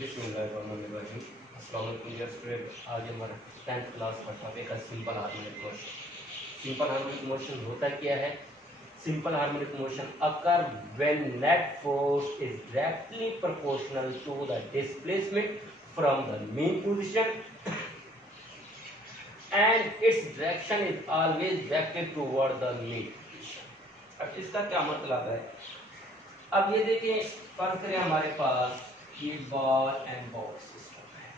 बिस्मिल्लाहिर्रहमानिर्रहीम। अस्सलाम वालेकुम डियर स्टूडेंट। आज हमारा 10th क्लास का टॉपिक है simple harmonic motion. Simple harmonic motion होता क्या है? Simple harmonic motion occur when net force is directly proportional to the displacement from the mean position and its direction is always directed toward the mean position. अब इसका क्या मतलब है? अब ये देखिए, फर्ज करें हमारे पास ये बॉल एंड बॉल सिस्टम है।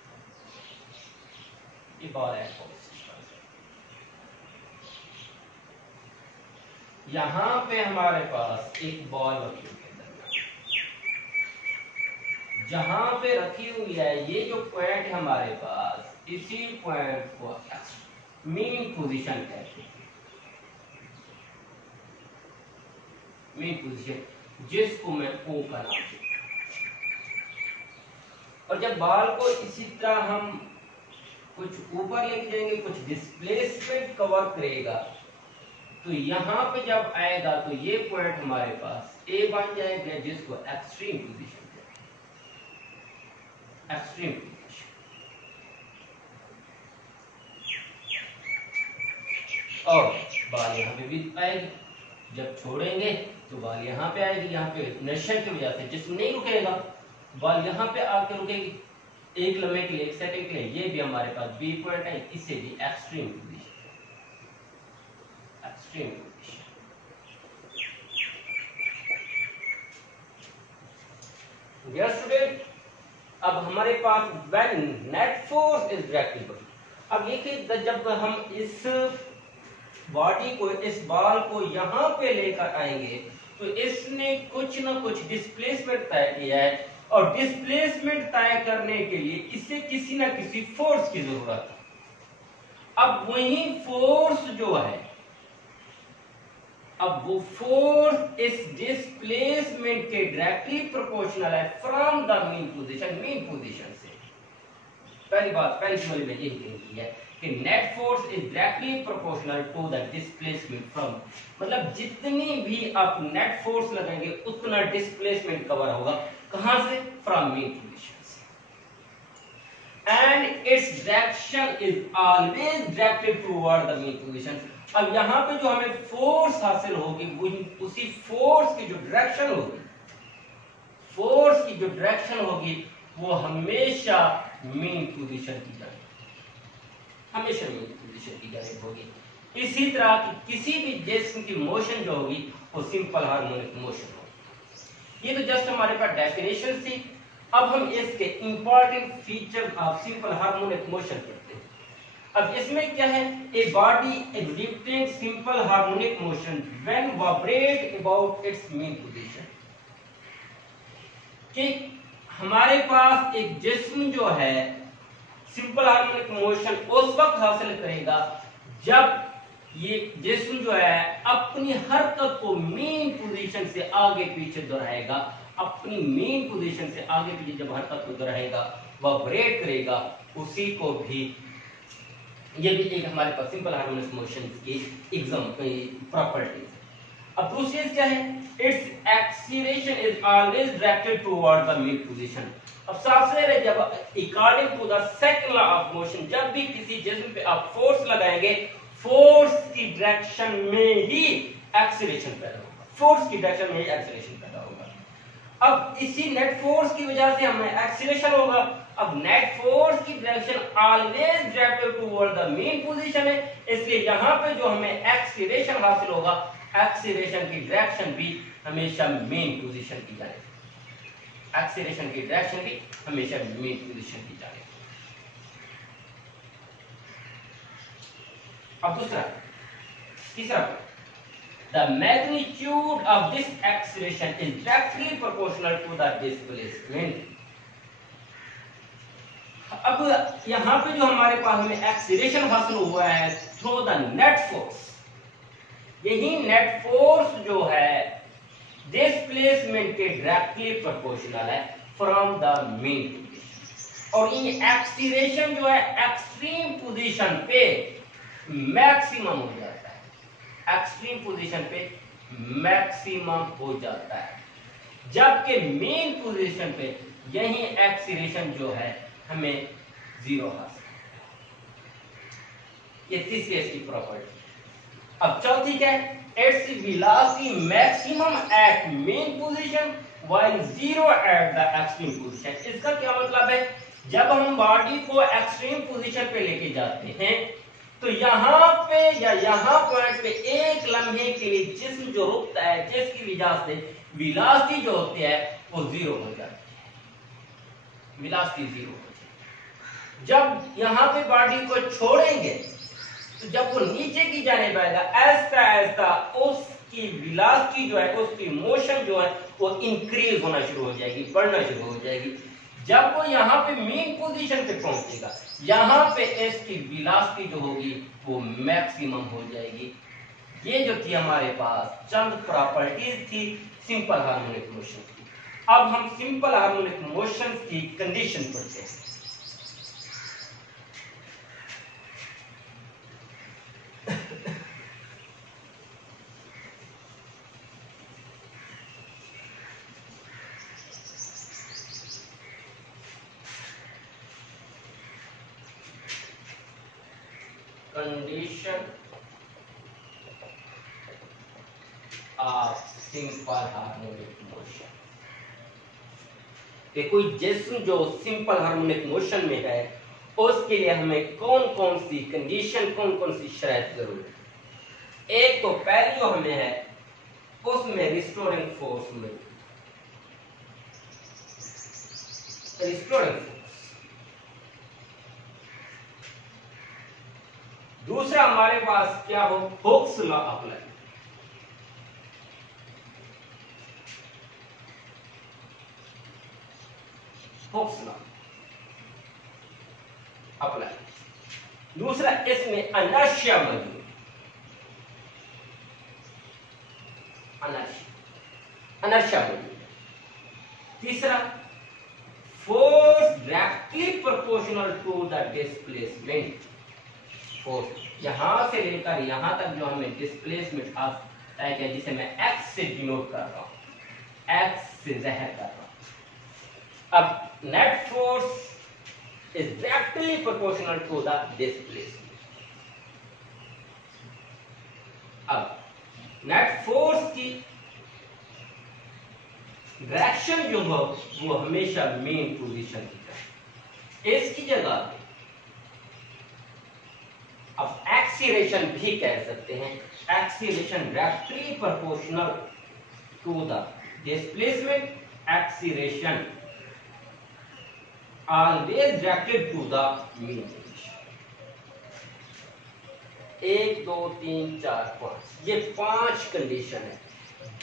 ये बॉल एंड बॉल सिस्टम है। यहां पे हमारे पास एक बॉल रखी हुई है, जहां पे रखी हुई है ये जो पॉइंट है हमारे पास, इसी पॉइंट को मेन पोजीशन कहते हैं। मेन पोजीशन जिसको मैं ओ का नाम देता हूं। और जब बॉल को इसी तरह हम कुछ ऊपर लेके जाएंगे, कुछ डिस्प्लेसमेंट कवर करेगा, तो यहां पे जब आएगा तो ये पॉइंट हमारे पास ए बन जाएगा, जिसको एक्सट्रीम पोजीशन कहते हैं। Extreme position. और बॉल यहां पे भी आएगी, जब छोड़ेंगे तो बॉल यहाँ पे आएगी। यहाँ पे इनर्शिया की वजह से जिस्म नहीं रुकेगा, बॉल यहाँ पे आके रुकेगी एक लम्हे के लिए, एक सेकंड के लिए। ये भी हमारे पास बी पॉइंट है, इसे भी extreme position. Extreme position. Dear student, अब हमारे पास when net force is directly, अब ये कि जब हम इस बॉडी को, इस बॉल को यहां पे लेकर आएंगे तो इसने कुछ ना कुछ डिस्प्लेसमेंट तय किया है, और डिस्प्लेसमेंट तय करने के लिए इसे किसी ना किसी फोर्स की जरूरत है। अब वही फोर्स जो है, अब वो फोर्स इस डिस्प्लेसमेंट के डायरेक्टली प्रोपोर्शनल है from the mean position. Main position से पहली बात, पहली समझ में यही की है कि net force is directly proportional to the displacement from, मतलब जितनी भी आप नेट फोर्स लगाएंगे उतना डिस्प्लेसमेंट कवर होगा। कहां से? फ्रॉम मेन पोजीशन से। And its direction is always directed toward the mean position. अब यहां पे जो हमें फोर्स हासिल होगी, वही उसी फोर्स की जो डायरेक्शन होगी, फोर्स की जो डायरेक्शन होगी वो हमेशा मेन पोजीशन की जाएगी, हमेशा मेन पोजीशन की जानिब होगी। इसी तरह की किसी भी जिस्म की मोशन जो होगी वो सिंपल हार्मोनिक मोशन होगी। ये तो जस्ट हमारे पास डेफिनेशन थी। अब हम इसके important feature of simple harmonic motion पढ़ते हैं। अब इसमें क्या है? A body executing simple harmonic motion when vibrate about it's main position. कि हमारे पास एक जिस्म जो है सिंपल हार्मोनिक मोशन उस वक्त हासिल करेगा जब ये जिस्म जो है अपनी हरकत को मेन पोजीशन से आगे पीछे दोहराएगा। अपनी मेन पोजीशन से आगे पीछे जब हरकत को दोहराएगा, वाइब्रेट करेगा, उसी को भी, ये भी एक हमारे पास सिंपल हार्मोनिक मोशन की प्रॉपर्टीज। अब दूसरी क्या है? Its acceleration is always directed toward the mean position. अब साफ से जब according to the second law of motion, जब भी किसी जिस्म पे आप फोर्स लगाएंगे, फोर्स की डायरेक्शन में ही एक्सीलरेशन पैदा होगा। फोर्स की डायरेक्शन में ही एक्सीलरेशन पैदा होगा। अब इसी नेट फोर्स की वजह से हमें एक्सीलरेशन होगा। अब नेट फोर्स की direction always directed toward the mean position है, इसलिए यहां पे जो हमें एक्सीलरेशन हासिल होगा, एक्सीलरेशन की डायरेक्शन भी हमेशा मेन पोजीशन की जाएगी। एक्सीलरेशन की डायरेक्शन भी हमेशा मेन पोजीशन की जाएगी। अब तीसरा, the magnitude of this acceleration is directly proportional to the displacement. अब यहां पे जो हमारे पास हमें एक्सीलरेशन हासिल हुआ है थ्रू द नेट फोर्स, यही नेट फोर्स जो है डिस्प्लेसमेंट के डायरेक्टली प्रोपोर्शनल है फ्रॉम द मेन पोजीशन। और ये एक्सीलरेशन जो है एक्सट्रीम पोजीशन पे मैक्सिमम हो जाता है। एक्सट्रीम पोजीशन पे मैक्सिमम हो जाता है, जबकि मेन पोजीशन पे यही एक्सीलरेशन जो है हमें जीरो हासिल। ये तीसरी इसकी प्रॉपर्टी। अब चौथी क्या है? Its velocity maximum at mean position while zero at the extreme position. इसका क्या मतलब है? जब हम बॉडी को एक्सट्रीम पोजीशन पे लेके जाते हैं तो यहाँ पे या यहाँ पॉइंट पे एक लम्हे के लिए जिस्म जो रुकता है, जिसकी वजह से वेलोसिटी जो होती है वो जीरो हो जाती है, वेलोसिटी जीरो हो जाती है। जब यहाँ पे बॉडी को छोड़ेंगे तो जब वो नीचे की जाने पाएगा, ऐसा ऐसा उसकी वेलोसिटी जो है, उसकी मोशन जो है वो इंक्रीज होना शुरू हो जाएगी, बढ़ना शुरू हो जाएगी। जब वो यहाँ पे मेन पोजीशन पे पहुंचेगा, यहाँ पे इसकी वेलोसिटी जो होगी वो मैक्सिमम हो जाएगी। ये जो थी हमारे पास चंद प्रॉपर्टीज थी सिंपल हार्मोनिक मोशन की। अब हम सिंपल हार्मोनिक मोशन की कंडीशन पढ़ते हैं। Condition of simple harmonic motion. कि कोई जिस्म जो सिंपल हार्मोनिक मोशन में है उसके लिए हमें कौन कौन सी कंडीशन, कौन कौन सी शर्त जरूरी है। एक तो पहली जो हमें है उसमें रिस्टोरिंग फोर्स में, रिस्टोरिंग फोर्स। दूसरा हमारे पास क्या हो? Hooke's law apply. Hooke's law apply. दूसरा इसमें इनर्शिया मौजूद, इनर्शिया मौजूद। तीसरा force directly proportional to the displacement. Force यहां से लेकर यहां तक जो हमें डिस्प्लेसमेंट तय किया, जिसे मैं एक्स से डिनोट कर रहा हूं, एक्स से ज़ाहिर कर रहा हूं। अब net force is directly proportional to the displacement. अब नेट फोर्स की डायरेक्शन जो हो वो हमेशा मेन पोजीशन की तरफ। इसकी जगह पे अब एक्सीलरेशन भी कह सकते हैं। Acceleration directly proportional to the displacement. Acceleration always directed to the mean position. 1 2 3 4 5 ये 5 कंडीशन है।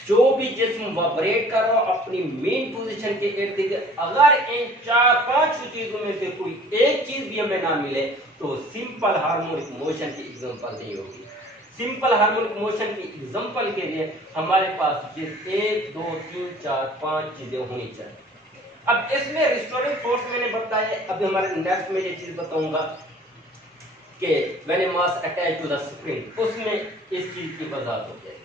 जो भी जिस्म वाइब्रेट कर रहा हो अपनी मेन पोजीशन के इर्द गिर्द, अगर इन 4-5 चीजों में से कोई एक चीज भी हमें ना मिले तो सिंपल हार्मोनिक मोशन की एग्जांपल नहीं होगी। सिंपल हार्मोनिक मोशन की एग्जांपल के लिए हमारे पास 1 2 3 4 5 चीजें होनी चाहिए। अब इसमें रिस्टोरिंग फोर्स मैंने बताया। अब हमारे नेक्स्ट में ये चीज बताऊंगा कि when a mass attach to the spring, उसमें इस चीज की वजाहत हो जाएगी।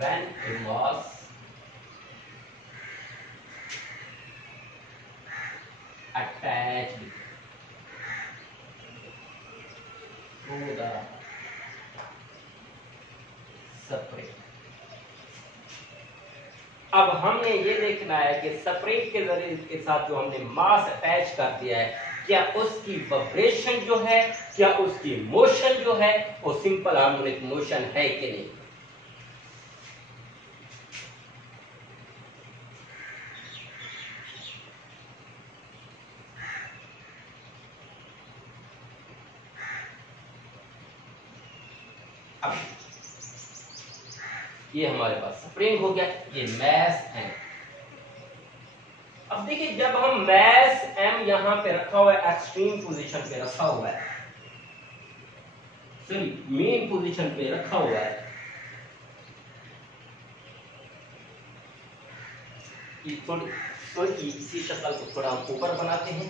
When a mass attached to the spring, अब हमने ये देखना है कि स्प्रिंग के जरिए के साथ जो हमने मास अटैच कर दिया है, क्या उसकी वाइब्रेशन जो है, क्या उसकी मोशन जो है वो सिंपल हार्मोनिक मोशन है कि नहीं। अब ये हमारे पास स्प्रिंग हो गया, ये मैस है। अब देखिए जब हम मैस m यहां पे रखा हुआ है, एक्सट्रीम पोजीशन पे रखा हुआ है, मेन पोजीशन पे रखा हुआ है। इसी शक्ल को थोड़ा ऊपर बनाते हैं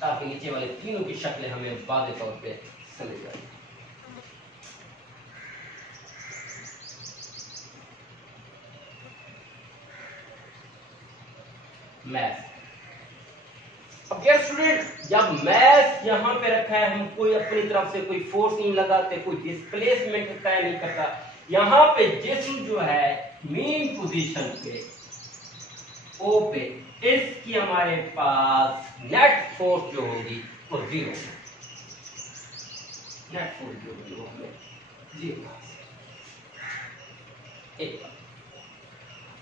ताकि नीचे वाले तीनों की शक्लें हमें वाज़ेह तौर पे समझ आए। मैथ, अब यार स्टूडेंट, जब मैथ यहाँ पे रखा है, हम कोई अपनी तरफ से कोई फोर्स नहीं लगाते, कोई डिस्प्लेसमेंट तय नहीं करता। यहाँ पे जिस्म जो है मेन पोजीशन पे ओ पे, इसकी हमारे पास नेट फोर्स जो होगी वो 0, नेट फोर्स जो होगी वो हमें 0।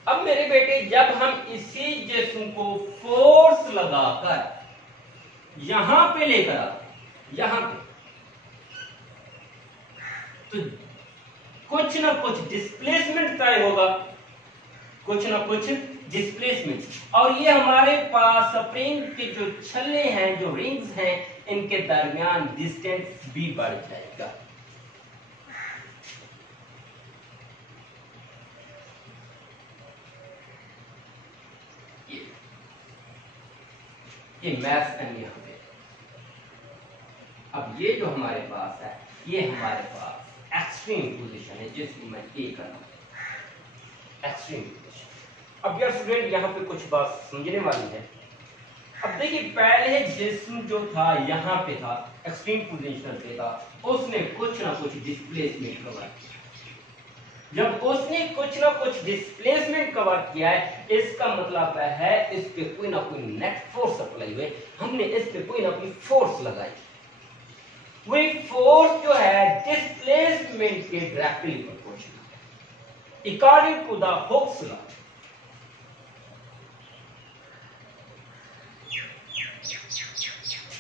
अब मेरे बेटे, जब हम इसी जिस्म को फोर्स लगाकर यहां पे लेकर आते, यहां पे, तो कुछ ना कुछ डिस्प्लेसमेंट तय होगा, कुछ ना कुछ डिस्प्लेसमेंट। और ये हमारे पास स्प्रिंग के जो छल्ले हैं, जो रिंग्स हैं, इनके दरमियान डिस्टेंस भी बढ़ जाएगा। ये मैथ एंड यहाँ पे। अब ये जो हमारे पास है, ये हमारे पास एक्सट्रीम पोजीशन है जिसको मैं ए कर रहा हूं, एक्सट्रीम पोजीशन। अब यार स्टूडेंट, यहाँ पे कुछ बात समझने वाली है। अब देखिए, पहले जिस्म जो था यहाँ पे था, एक्सट्रीम पोजीशन पे था, उसने कुछ ना कुछ डिस्प्लेसमेंट कवर किया। जब उसने कुछ ना कुछ डिस्प्लेसमेंट कवर किया है, इसका मतलब है इस पे कोई ना कोई नेट फोर्स अप्लाई हुए, हमने इस पे कोई ना कोई फोर्स लगाई। वही फोर्स जो है डिस्प्लेसमेंट के directly proportional, according to the Hooke's law.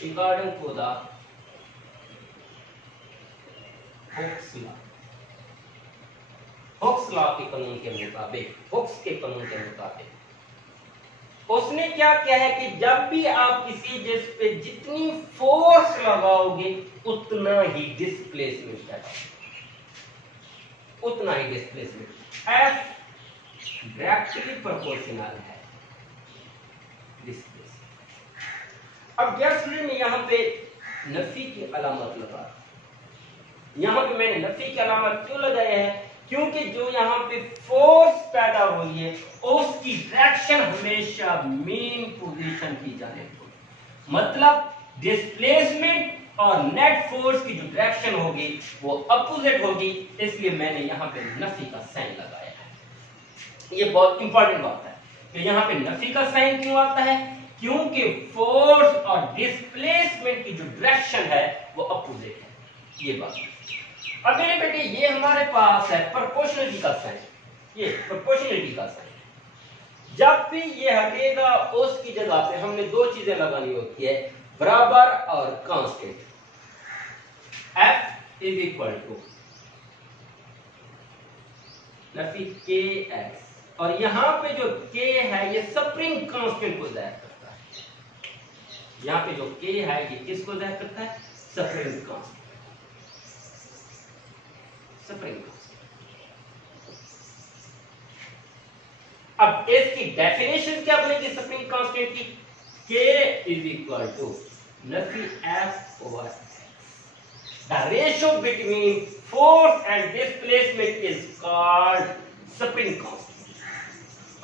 according to the Hooke's law, Hooke's law के कानून के मुताबिक, हुक्स के कानून के मुताबिक उसने क्या किया है कि जब भी आप किसी जिस पे जितनी फोर्स लगाओगे उतना ही डिस्प्लेसमेंट है, उतना ही डिस्प्लेसमेंट। एफ डायरेक्टली प्रोपोर्शनल है डिस्प्लेसमेंट। अब गैस में यहां पे नफी की अलामत लगा, यहां पे मैंने नफी की अलामत क्यों लगाया है? क्योंकि जो यहां पे फोर्स पैदा हो रही है उसकी डायरेक्शन हमेशा मेन पोजीशन की जानिब, मतलब डिस्प्लेसमेंट और नेट फोर्स की जो डायरेक्शन होगी वो अपोजिट होगी, इसलिए मैंने यहां पे नफी का साइन लगाया है। ये बहुत इंपॉर्टेंट बात है कि यहां पे नफी का साइन क्यों आता है, क्योंकि फोर्स और डिस्प्लेसमेंट की जो डायरेक्शन है वो अपोजिट है। ये बात। अब मेरे बेटे, ये हमारे पास है प्रोपोर्शनलिटी का साइन, ये प्रोपोर्शनलिटी का साइन। जब भी ये हटेगा उसकी जगह पे हमने दो चीजें लगानी होती है, बराबर और constant. F is equal to नफी के एक्स, और यहां पे जो K है ये स्प्रिंग कांस्टेंट को जाहिर करता है। यहां पे जो K है ये किसको जाहिर करता है? Spring constant, spring constant. अब इसकी डेफिनेशन क्या बनेगी स्प्रिंग कांस्टेंट की? K इज इक्वल टू नफी F over X। The ratio between force and displacement is called spring constant.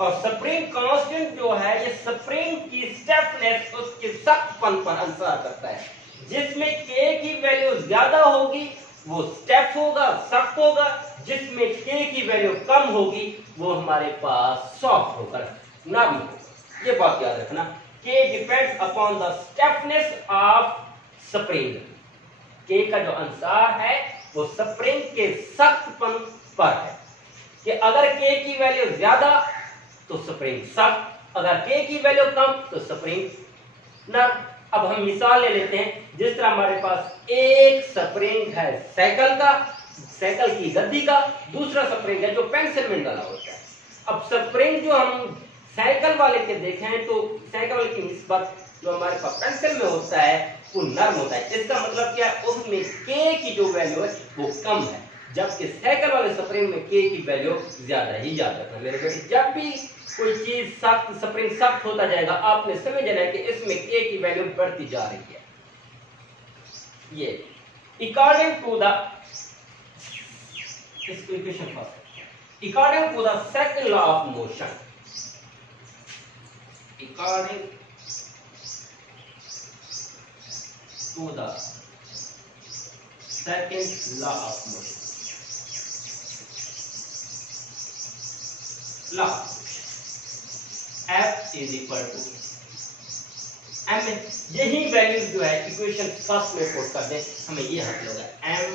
और स्प्रिंग कांस्टेंट जो है ये स्प्रिंग की स्टेफनेस, उसके सख्तपन पर असर करता है। जिसमें K की वैल्यू ज्यादा होगी वो स्टेफ होगा, सख्त होगा, जिसमें K की वैल्यू कम होगी वो हमारे पास सॉफ्ट होगा, नरम होगा। ये बात याद रखना, K depends upon the stiffness of spring. K का जो अनुसार है वो स्प्रिंग के सख्तपन पर है, कि अगर K की वैल्यू ज्यादा तो स्प्रिंग सख्त, अगर K की वैल्यू कम तो स्प्रिंग नरम। अब हम मिसाल ले लेते हैं, जिस तरह हमारे पास एक स्प्रिंग है साइकिल का, साइकिल की गद्दी का, दूसरा स्प्रिंग है जो पेंसिल में डाला होता है। अब स्प्रिंग जो हम साइकिल वाले के देखें तो साइकिल वाले की निस्बत जो हमारे पास पेंसिल में होता है वो नर्म होता है। इसका मतलब क्या है, उसमें के की जो वैल्यू है वो कम है, जबकि साइकिल वाले स्प्रिंग में के की वैल्यू ज्यादा ही ज्यादा है। मेरे बेटे जब भी कोई चीज सख्त, स्प्रिंग सख्त होता जाएगा, आपने समझ जाना है कि इसमें के की वैल्यू बढ़ती जा रही है। ये according to the equation first, according to the second law of motion, according to the second law of motion, law F is equal to m, यही वैल्यू जो है इक्वेशन फर्स्ट में पुट कर दें, हमें ये हासिल होगा m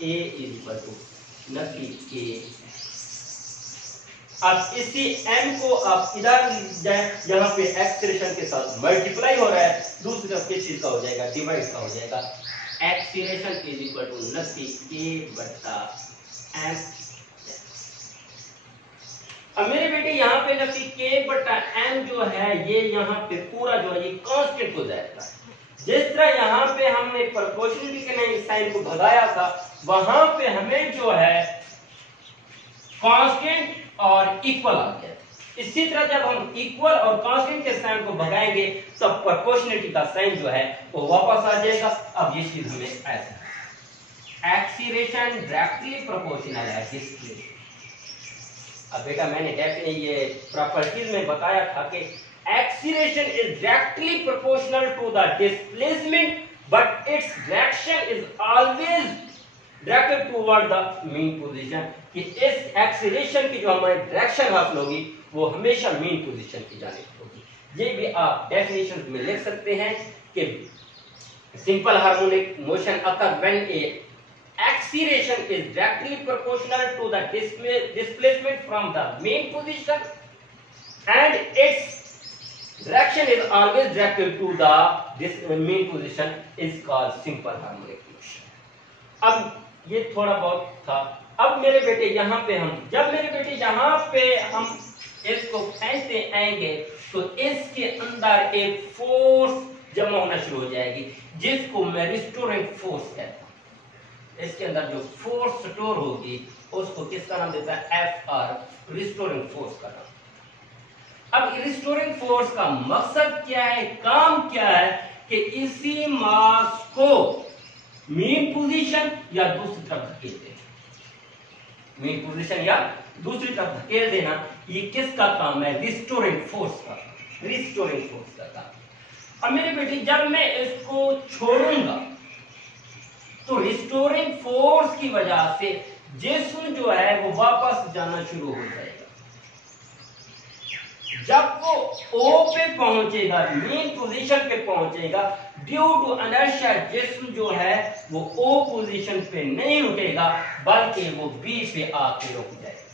a is equal to नफी k। अब इसी m को आप इधर जाए, यहाँ पे एक्सीलरेशन के साथ मल्टीप्लाई हो रहा है, दूसरी तरफ किस चीज का हो जाएगा, डिवाइड का हो जाएगा। एक्सीलरेशन इज इक्वल टू नफी k बटा m। अब मेरे बेटे यहाँ पे नफी k बटा m जो है ये यहाँ पे पूरा जो है ये कांस्टेंट हो जाएगा। जिस तरह यहाँ पे हमने प्रोपोर्शनलिटी के नहीं साइन को भगाया था, वहां पे हमें जो है कांस्टेंट और इक्वल आ गया। इसी तरह जब हम इक्वल और कांस्टेंट के साइन को भगाएंगे तब प्रोपोर्शनलिटी का साइन जो है वो वापस आ जाएगा। अब ये चीज हमें ऐसा, एक्सीलरेशन डायरेक्टली प्रोपोर्शनल है डिस्प्लेसमेंट। अब बेटा मैंने डेफिनेटली ये प्रॉपर्टीज में बताया था कि acceleration is directly proportional to the displacement but its direction is always directed toward the mean position, कि इस एक्सीलरेशन की जो हमारी डायरेक्शन हासिल होगी वो हमेशा मीन पोजीशन की जानिब होगी। ये भी आप डेफिनेशन में लिख सकते हैं कि simple harmonic motion occur when A acceleration is directly proportional to the displacement from the main position and its direction is always directed to the main position is called simple harmonic motion। अब ये थोड़ा बहुत था। अब मेरे बेटे यहाँ पे जब मेरे बेटे यहाँ पे हम इसको फेंकते आएंगे तो इसके अंदर एक फोर्स जमा होना शुरू हो जाएगी, जिसको मैं रिस्टोरिंग फोर्स कहता हूँ। इसके अंदर जो फोर्स स्टोर होगी उसको किसका नाम देता है, एफ आर, रिस्टोरिंग फोर्स का नाम। अब रिस्टोरिंग फोर्स का मकसद क्या है, काम क्या है, कि इसी मास को मेन पोजीशन या दूसरी तरफ धकेल देना, मेन पोजीशन या दूसरी तरफ धकेल देना, ये किसका काम है, रिस्टोरिंग फोर्स का, रिस्टोरिंग फोर्स का काम। अब मेरे बेटे जब मैं इसको छोड़ूंगा तो रिस्टोरिंग फोर्स की वजह से जिस्म जो है वो वापस जाना शुरू हो जाएगा। जब वो ओ पे पहुंचेगा, मेन पोजीशन पे पहुंचेगा, ड्यू टू इनर्शिया जिस्म जो है वो ओ पोजीशन पे नहीं रुकेगा बल्कि वो बी पे आके रुक जाएगा।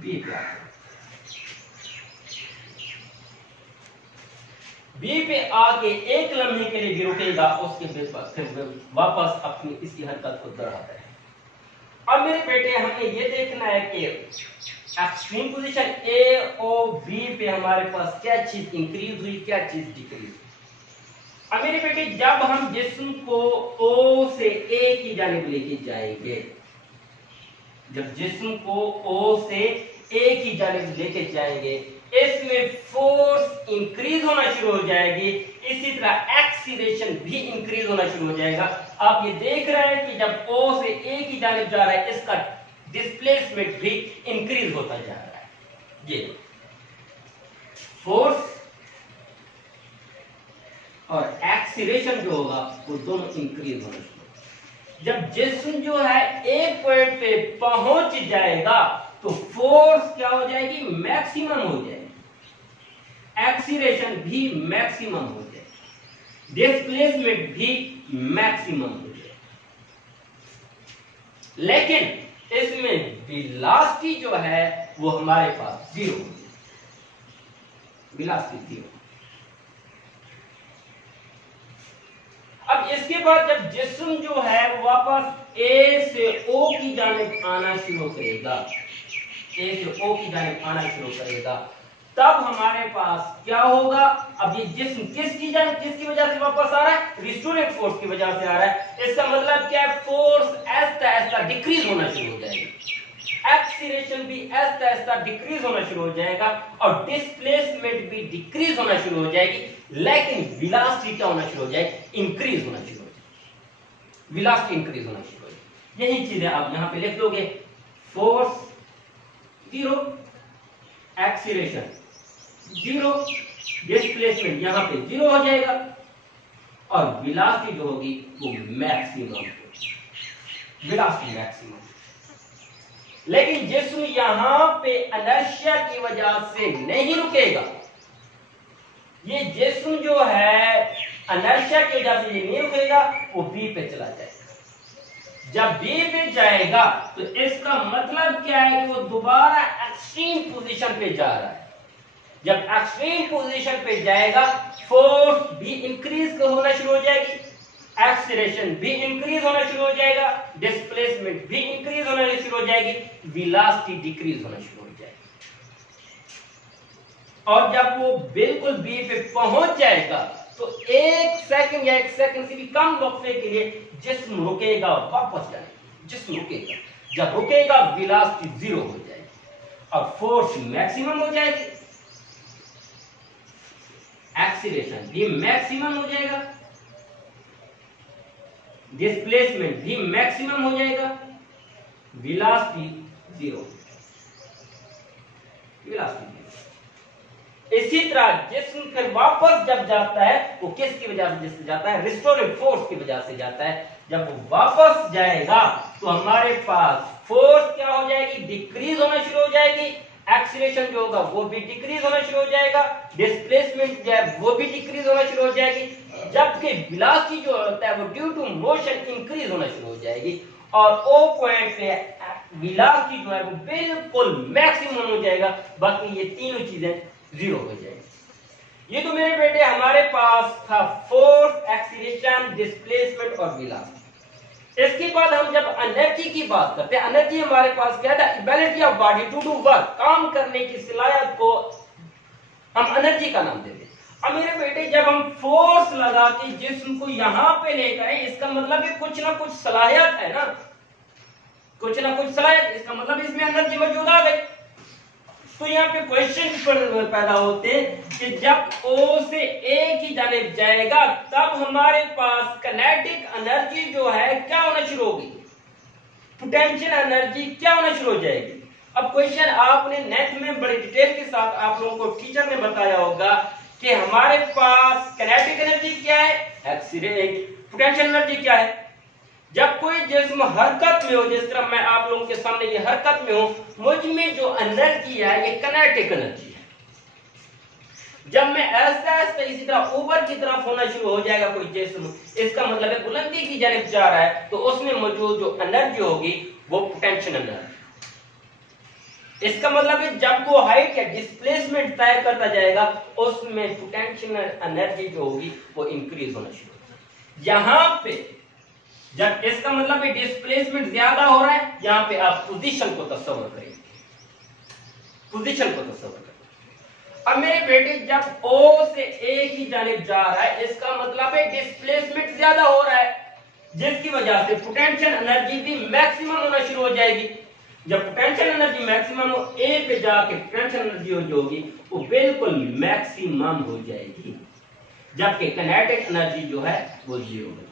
बी पे बी पे आके एक लम्हे के लिए भी रुकेगा, उसके फिर वापस अपनी इसी हरकत को दोहराता है। अब मेरे बेटे हमने ये देखना है कि extreme position A O B पे हमारे पास क्या चीज इंक्रीज हुई, क्या चीज डिक्रीज हुई। अब मेरे बेटे जब हम जिस्म को ओ से ए की जानिब लेके जाएंगे, जब जिस्म को ओ से ए की जानिब लेके जाएंगे, इसमें फोर्स इंक्रीज होना शुरू हो जाएगी, इसी तरह एक्सीलरेशन भी इंक्रीज होना शुरू हो जाएगा। आप ये देख रहे हैं कि जब ओ से ए की जानिब जा रहा है इसका डिस्प्लेसमेंट भी इंक्रीज होता जा रहा है। ये फोर्स और एक्सीलरेशन जो होगा वो दोनों इंक्रीज होना शुरू। जब जिस्म जो है एक पॉइंट पे पहुंच जाएगा तो फोर्स क्या हो जाएगी, मैक्सिमम हो जाएगी, एक्सीलरेशन भी मैक्सिमम हो जाएगी, डिस्प्लेसमेंट भी मैक्सिमम हो जाएगी। लेकिन इसमें वेलोसिटी जो है वो हमारे पास जीरो हो जाएगी, वेलोसिटी जीरो। अब इसके बाद जब जिस्म जो है वो वापस ए से ओ की जानिब आना शुरू करेगा, ए से ओ की जानिब आना शुरू करेगा, तब हमारे पास क्या होगा, अब ये जिस्म किसकी वजह से वापस आ रहा है, रिस्टोरेटिव फोर्स की वजह से आ रहा है। इसका मतलब क्या है, फोर्स ऐसा ऐसा डिक्रीज होना शुरू हो जाएगा, एक्सीलरेशन भी ऐसा ऐसा डिक्रीज होना शुरू हो जाएगा और डिस्प्लेसमेंट भी डिक्रीज होना शुरू हो जाएगी, लेकिन वेलोसिटी क्या होना शुरू हो जाएगी, इंक्रीज होना शुरू हो जाएगी, वेलोसिटी इंक्रीज होना शुरू हो जाएगी। यही चीजें आप यहां पे लिख दोगे, फोर्स 0, एक्सीलरेशन 0, डिस्प्लेसमेंट यहां पे 0 हो जाएगा और वेलोसिटी जो होगी वो मैक्सिमम, वेलोसिटी मैक्सिमम। लेकिन जिस्म यहां पे इनर्शिया की वजह से नहीं रुकेगा, ये जिस्म जो है इनर्शिया की वजह से ये नहीं रुकेगा, वो बी पे चला जाएगा। जब बी पे जाएगा तो इसका मतलब क्या है कि वो दोबारा एक्सट्रीम पोजीशन पे जा रहा है। जब एक्सट्रीम पोजीशन पे जाएगा, फोर्स भी इंक्रीज होना शुरू हो जाएगी, एक्सीलरेशन भी इंक्रीज होना शुरू हो जाएगा, डिस्प्लेसमेंट भी इंक्रीज होना शुरू हो जाएगी, वेलोसिटी डिक्रीज होना शुरू हो जाएगी। और जब वो बिल्कुल बी पे पहुंच जाएगा तो 1 सेकंड या 1 सेकंड से भी कम वक्फे के लिए जिस्म रुकेगा, वापस जाएगा, जिस्म रुकेगा। जब रुकेगा वेलोसिटी 0 हो जाएगी और फोर्स मैक्सिमम हो जाएगी, एक्सीलरेशन भी मैक्सिमम हो जाएगा, डिस्प्लेसमेंट भी मैक्सिमम हो जाएगा, वेलोसिटी 0, वेलोसिटी 0। इसी तरह जिस्म फिर वापस जब जाता है वो किसकी वजह से जाता है, रिस्टोरेटिव फोर्स की वजह से जाता है। जब वो वापस जाएगा तो हमारे पास फोर्स क्या हो जाएगी, डिक्रीज होना शुरू हो जाएगी, एक्सीलरेशन जो होगा वो भी डिक्रीज होना शुरू हो जाएगा, डिस्प्लेसमेंट जो है वो भी डिक्रीज होना शुरू हो जाएगी, जबकि वेलोसिटी जो होता है वो ड्यू टू मोशन इंक्रीज होना शुरू हो जाएगी और ओ पॉइंट पे वेलोसिटी जो है वो बिल्कुल मैक्सिमम हो जाएगा। बाकी ये तीनों चीजें 0 हो जाएगी। ये तो मेरे बेटे हमारे पास था फोर्स, एक्सीलरेशन, डिस्प्लेसमेंट और वेलोसिटी। इसके बाद हम जब एनर्जी की बात करते हैं, एनर्जी हमारे पास क्या है, ability of body to do work, काम करने की सलाहियत को हम एनर्जी का नाम देते हैं। अब मेरे बेटे जब हम फोर्स लगा के जिस्म को यहां पे लेकर आए, इसका मतलब है कुछ ना कुछ सलाहियत है ना, कुछ ना कुछ सलाहियत, इसका मतलब इसमें एनर्जी मौजूद आ गई। तो यहाँ पे क्वेश्चन पैदा होते कि जब O से A की जानिब जाएगा तब हमारे पास काइनेटिक एनर्जी जो है क्या होना शुरू होगी, पोटेंशियल एनर्जी क्या होना शुरू हो जाएगी। अब क्वेश्चन आपने नेट में बड़े डिटेल के साथ आप लोगों को टीचर ने बताया होगा कि हमारे पास काइनेटिक एनर्जी क्या है, पोटेंशियल एनर्जी क्या है। जब कोई जिस्म हरकत में हो, जिस तरह मैं आप लोगों के सामने ये हरकत में हूं, मुझ में जो एनर्जी है ये काइनेटिक एनर्जी है। जब मैं ऐसा ऐसा इसी तरह ऊपर की तरफ होना शुरू हो जाएगा कोई जिस्म, इसका मतलब है बुलंदी की जानिब जा रहा है, तो उसमें मौजूद जो एनर्जी होगी वो पोटेंशियल एनर्जी। इसका मतलब है जब वो हाइट या डिस्प्लेसमेंट तय करता जाएगा उसमें पोटेंशियल एनर्जी जो होगी वो इंक्रीज होना शुरू होगी। यहां पे जब इसका मतलब है डिस्प्लेसमेंट ज्यादा हो रहा है, यहां पे आप पोजीशन को तस्वर करेंगे, पोजीशन को तस्वर करेंगे। अब मेरे बेटे जब O से A की जानिब जा रहा है, इसका मतलब है डिस्प्लेसमेंट ज्यादा हो रहा है, जिसकी वजह से पोटेंशियल एनर्जी भी मैक्सिमम होना शुरू हो जाएगी। जब पोटेंशियल एनर्जी मैक्सिमम हो, A पे जाके पोटेंशियल एनर्जी जो होगी वो बिल्कुल मैक्सिमम हो जाएगी, जबकि काइनेटिक एनर्जी जो है वो 0 हो जाएगी।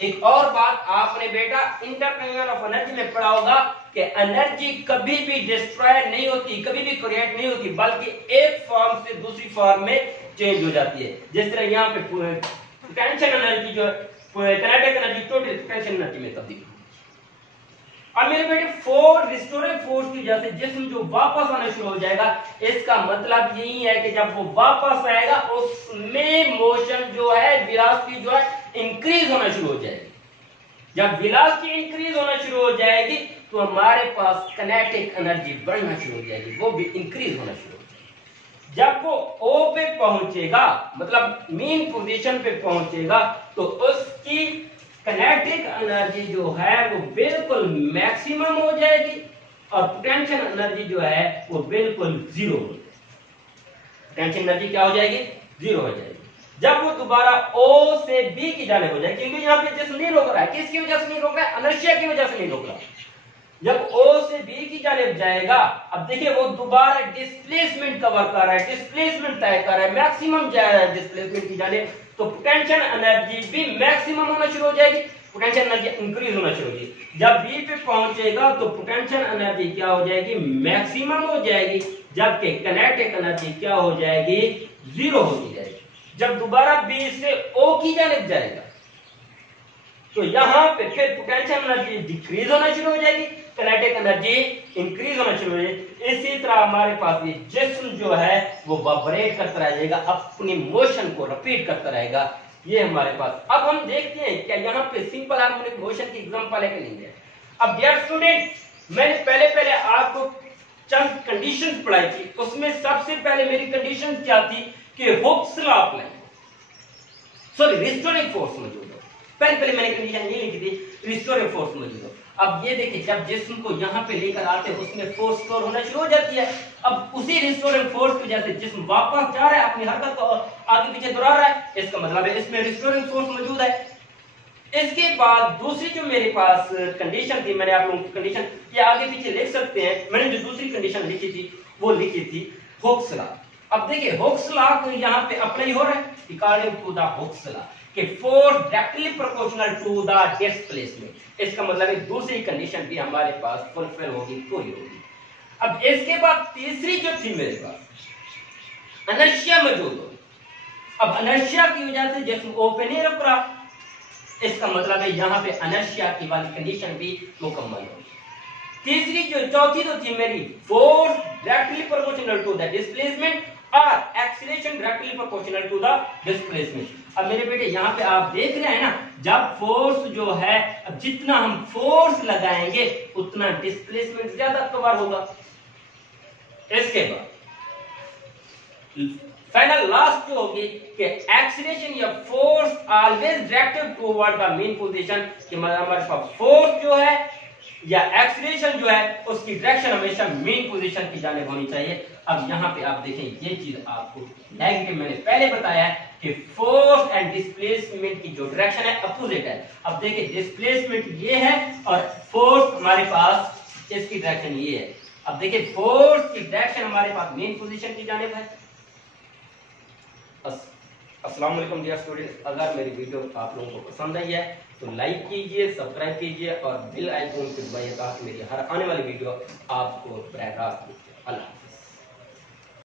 एक और बात आपने बेटा इंटरप्रेन्योर ऑफ एनर्जी में पढ़ा होगा कि एनर्जी कभी भी डिस्ट्रॉय नहीं होती, कभी भी क्रिएट नहीं होती, बल्कि एक फॉर्म से दूसरी फॉर्म में चेंज हो जाती है। जिस तरह यहाँ पे पोटेंशियल एनर्जी जो kinetic energy total potential energy में तब्दील। अब मेरे बेटे रिस्टोरेटिव फोर्स की वजह से जिस्म जो वापस आना शुरू हो जाएगा, इसका मतलब यही है कि जब वो वापस आएगा उसमें मोशन जो है, वेलोसिटी जो है इंक्रीज होना शुरू हो जाएगी। जब वेलोसिटी इंक्रीज होना शुरू हो जाएगी तो हमारे पास काइनेटिक एनर्जी बढ़ना शुरू हो जाएगी, वो भी इंक्रीज होना शुरू हो जाएगी। जब वो O पे पहुंचेगा, मतलब मेन पोजीशन पे पहुंचेगा, तो उसकी काइनेटिक एनर्जी जो है वो बिल्कुल मैक्सिमम हो जाएगी और पोटेंशियल एनर्जी जो है वो बिल्कुल 0 हो जाएगी। पोटेंशियल एनर्जी क्या हो जाएगी, जीरो हो जाएगी। जब वो दोबारा O से B की जाने हो जाए, क्योंकि यहाँ पे जिस्म नहीं रोक रहा है, किसकी वजह से नहीं रोक रहा है, इनर्शिया की वजह से नहीं रोक रहा। जब O से B की जानिब जाएगा, अब देखिए वो दोबारा डिस्प्लेसमेंट कवर कर रहा है, डिस्प्लेसमेंट तय कर रहा है, मैक्सिमम जा रहा है डिस्प्लेसमेंट की जानिब, तो पोटेंशियल एनर्जी भी मैक्सिमम होना शुरू हो जाएगी, पोटेंशियल एनर्जी इंक्रीज होना शुरू हो जाएगी। जब B पे पहुंचेगा तो पोटेंशियल एनर्जी क्या हो जाएगी, मैक्सिमम हो जाएगी, जबकि काइनेटिक एनर्जी क्या हो जाएगी, जीरो होती जाएगी। जब दोबारा B से O की जानिब जाएगा तो यहां पे फिर पोटेंशियल एनर्जी डिक्रीज होना शुरू हो जाएगी, काइनेटिक एनर्जी इंक्रीज होना शुरू हो जाएगी। इसी तरह हमारे पास ये जिस्म जो है वो वाइब्रेट करता रहेगा, अपनी मोशन को रिपीट करता रहेगा। ये हमारे पास, अब हम देखते हैं क्या यहाँ पे सिंपल हार्मोनिक मोशन की एग्जांपल है कि नहीं है। अब डियर स्टूडेंट, मैंने पहले आपको चंद कंडीशंस पढ़ाई थी, उसमें सबसे पहले मेरी कंडीशन क्या थी कि hooks law apply, sorry restoring force मौजूद हो। पहले मैंने कंडीशन ये लिखी थी, रिस्टोरिंग फोर्स मौजूद हो। अब ये देखिए, जब जिस्म को यहाँ पे लेकर आते हैं उसमें फोर्स स्टोर होना शुरू हो जाती है। अब उसी रिस्टोरिंग फोर्स की वजह से जिस्म वापस जा रहा है, अपनी हरकत को आगे पीछे दोहरा रहा है, इसका मतलब है इसमें रिस्टोरिंग फोर्स मौजूद है। इसके बाद दूसरी जो मेरे पास कंडीशन थी, मैंने आप लोगों की कंडीशन ये आगे पीछे लिख सकते हैं, मैंने जो दूसरी कंडीशन लिखी थी वो लिखी थी हुक्स लॉ। अब देखिए हुक्स लॉ को यहाँ पे अप्लाई हो रहा है, according to the Hooke's law कि force directly proportional to the displacement. इसका मतलब है दूसरी कंडीशन भी हमारे पास फुलफिल होगी, पूरी होगी। अब इसके बाद तीसरी जो थी मेरे पास इनर्शिया मौजूद होगी। अब इनर्शिया की वजह से जिस्म O पे नहीं रुक रहा, इसका मतलब है यहाँ पे इनर्शिया की वाली कंडीशन भी मुकम्मल होगी। तीसरी जो चौथी तो थी मेरी, force directly proportional to the displacement और acceleration directly proportional to the displacement. अब मेरे बेटे यहाँ पे आप देख रहे हैं ना, जब फोर्स जो है, अब जितना हम फोर्स लगाएंगे उतना डिस्प्लेसमेंट ज्यादा कवर होगा। इसके बाद फाइनल लास्ट जो होगी कि एक्सीलरेशन या force always directed toward the mean position, कि मतलब हमारे पास फोर्स जो है या एक्सीलरेशन जो है उसकी डायरेक्शन हमेशा मेन पोजीशन की जानिब होनी चाहिए। अब यहाँ पे आप देखें, ये चीज आपको नेगेटिव मैंने पहले बताया कि फोर्स एंड डिस्प्लेसमेंट की जो डायरेक्शन है अपोजिट है। अब देखिए डिस्प्लेसमेंट ये है और फोर्स हमारे पास इसकी डायरेक्शन ये है। अब देखिए फोर्स की डायरेक्शन हमारे पास मेन पोजीशन की जानिब है। अस्सलाम वालेकुम डियर स्टूडेंट्स, अगर मेरी वीडियो आप लोगों को पसंद आई है तो लाइक कीजिए, सब्सक्राइब कीजिए और बेल आइकन को दबाइए ताकि मेरी हर आने वाली वीडियो आपको बराह रास्त मिले। अल्लाह।